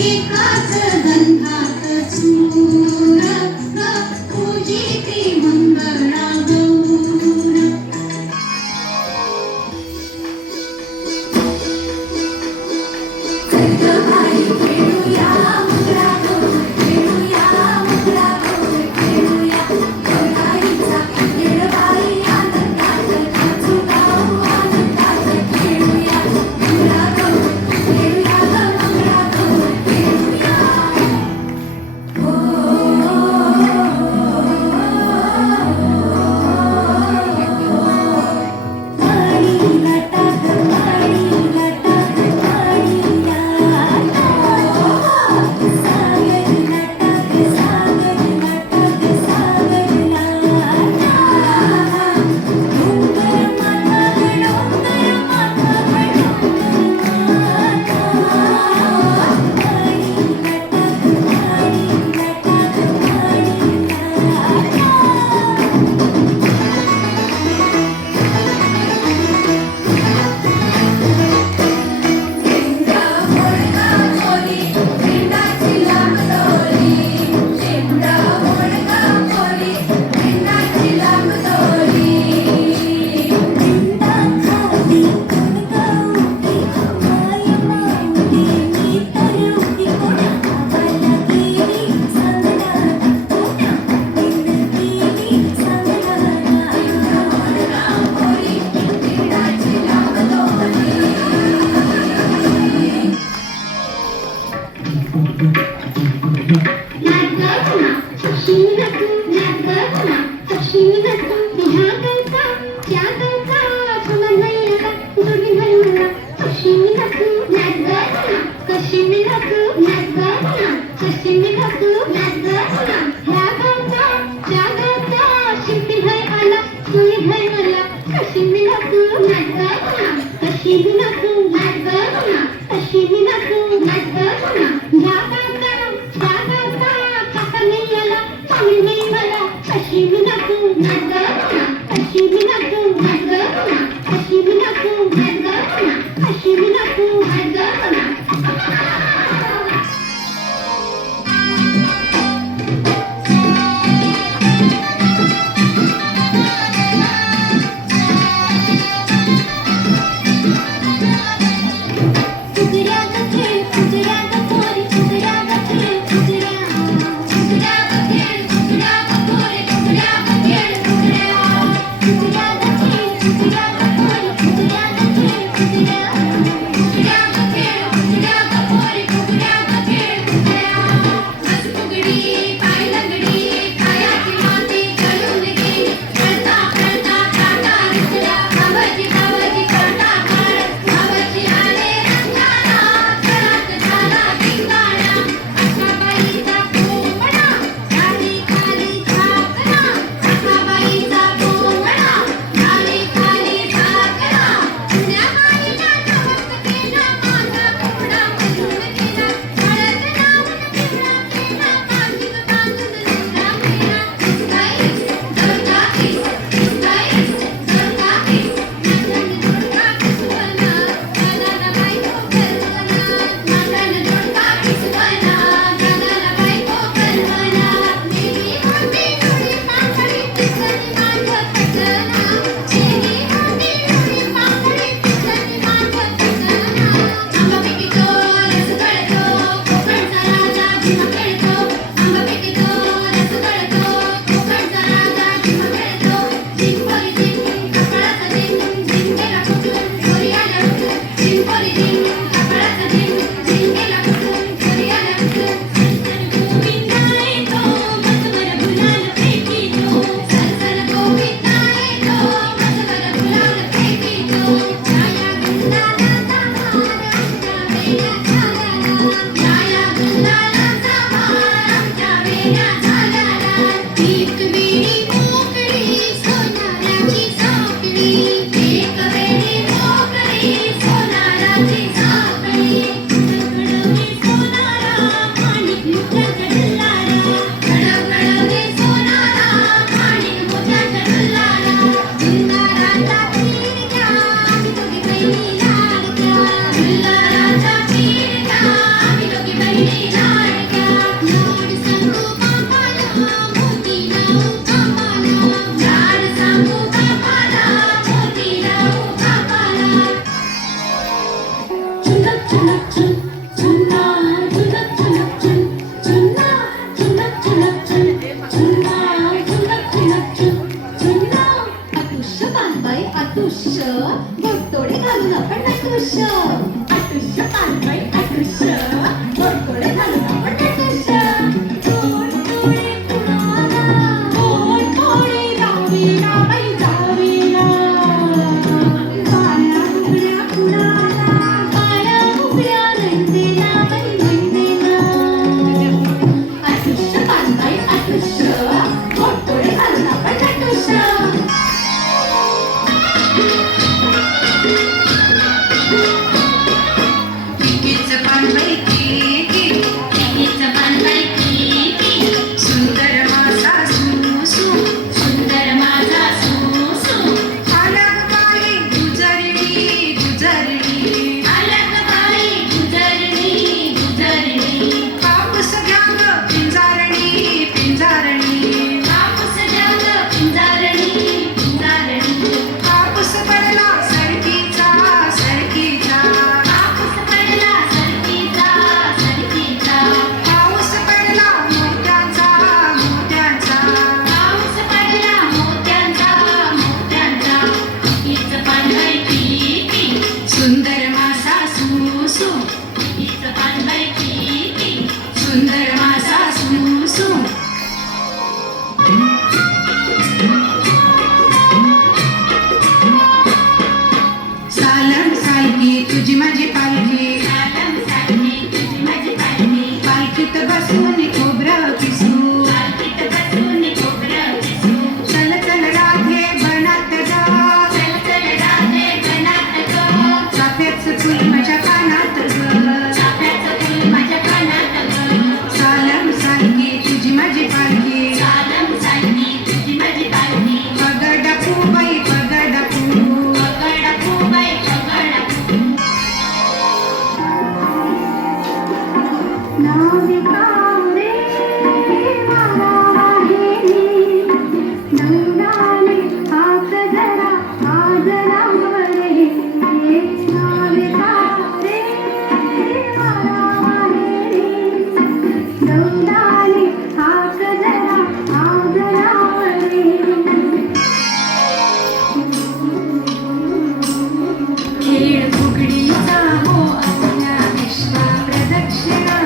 एकाच गंधात चूर ग पूजिती मंगळा गौर. भाई खेळूया मंगळा गौर, खेळूया मंगळा गौर, खेळूया गौराईचा येडबाई आनंदात नाचू गाऊ आनंदात. खेळूया मंगळा गौर, खेळूया ग मंगळा गौर, खेळूया. ओ पाणी घाटात पाणी घाटात पाणीया. सागर घाटात सागर घाटात सागरला. डोंगर माथा ग डोंगर माथा ग डोंगर माथा. पाणी घाटात पाणी घाटात पाणीया. शेंडा मोडका कोली शेंडाची लांब दोरी, शेंडा मोडका कोली शेंडाची लांब दोरी. शेंडा खाली गुणगाऊकी माय माऊली, मी तर उभी कोण्या गावाला गेली सांगणार, कोण्या गेली सांगणार. शेंडा मोडका कोली शेंडाची लांब दोरी. नागरना शिवना नागरना शिवना ह्या गावचा त्या गावचा सुमन भैयाला जोडीन भाई मला. शिवना नागरना कशिमीला नागरना कशिमीला नागरना ह्या गावचा त्या गावचा शिंपी भाई आला सुई भाई मला. कशिमीला नागरना कशिमीला नागरना कशिमीला नागरना ह्या गावचा त्या गावचा काका नाही आला चांगली नाही मला. कशिमीला नागरना कशिमीला नागरना कशिमीला नागरना कशिमीला नागरना. फुगड्या ग खेळ फुगड्या ग पोरी फुगड्या झुलना झुलक झुलक झुल झुलना झुलक झुलक झुल झुलना झुलक झुलक झुल झुलना आतुष्य कानबाई आतुष्य घोटतोडे घालून आपण नटुष्य आतुष्य कानबाई आतुष्य घोटतोडे घालून आपण नटुष्य घोटतोडे कुणाला घोटतोडे जावीला बाई जावीला बाया उघड्या कुणाला बाया उघड्या नंदेला बाई नंदेला आतुष्य कानबाई आतुष्य घोटतोडे घालून आपण नटुष्य पिकेचं पान बाई की पिकेचं पान बाई की सुंदर माझा सुसू सुंदर माझा सुसू अलग बाई गुजरली गुजरली अलग बाई गुजरली गुजरली कापूस घ्या ग पिंजारणी पिंजारणी कापूस जाग पिंजारणी पिंजारणी कापूस पडला सरकीचा सरकीचा कापूस पडला सरकीचा सरकीचा पाऊस पडला मोत्याचा मोत्याचा पाऊस पडला मोत्यांचा मोत्यांचा पिकेचं पान बाई की सुंदर माझा सुसू पिकेचं पान बाई की सुंदर माझा सुसू सालन सालकी तुझी माझी पालखी सालम सालमी तुझी माझी पालखी पालखीत बसून खोबरं किसू पालखीत बसून खोबरं किसू चल चल राधे बनात जा चल चल राधे गणात ग चाफ्याचं फुल माझ्या कानात ग चाफ्याचं फूल माझ्या कानात ग सालन सालकी तुझी माझी पालखी सालम सालमी तुझी माझी पालखी पगडपू बाई पगडपू पगडपू बाई पगडपू नाविका रे मारा माहेरी नंदाने हात जरा आज लांबरे नाविका रे मारा माहेरी नंदाने हात जरा आज लांबरे खेळ फुगडीचा हो आपल्या विश्वा प्रदक्षिणा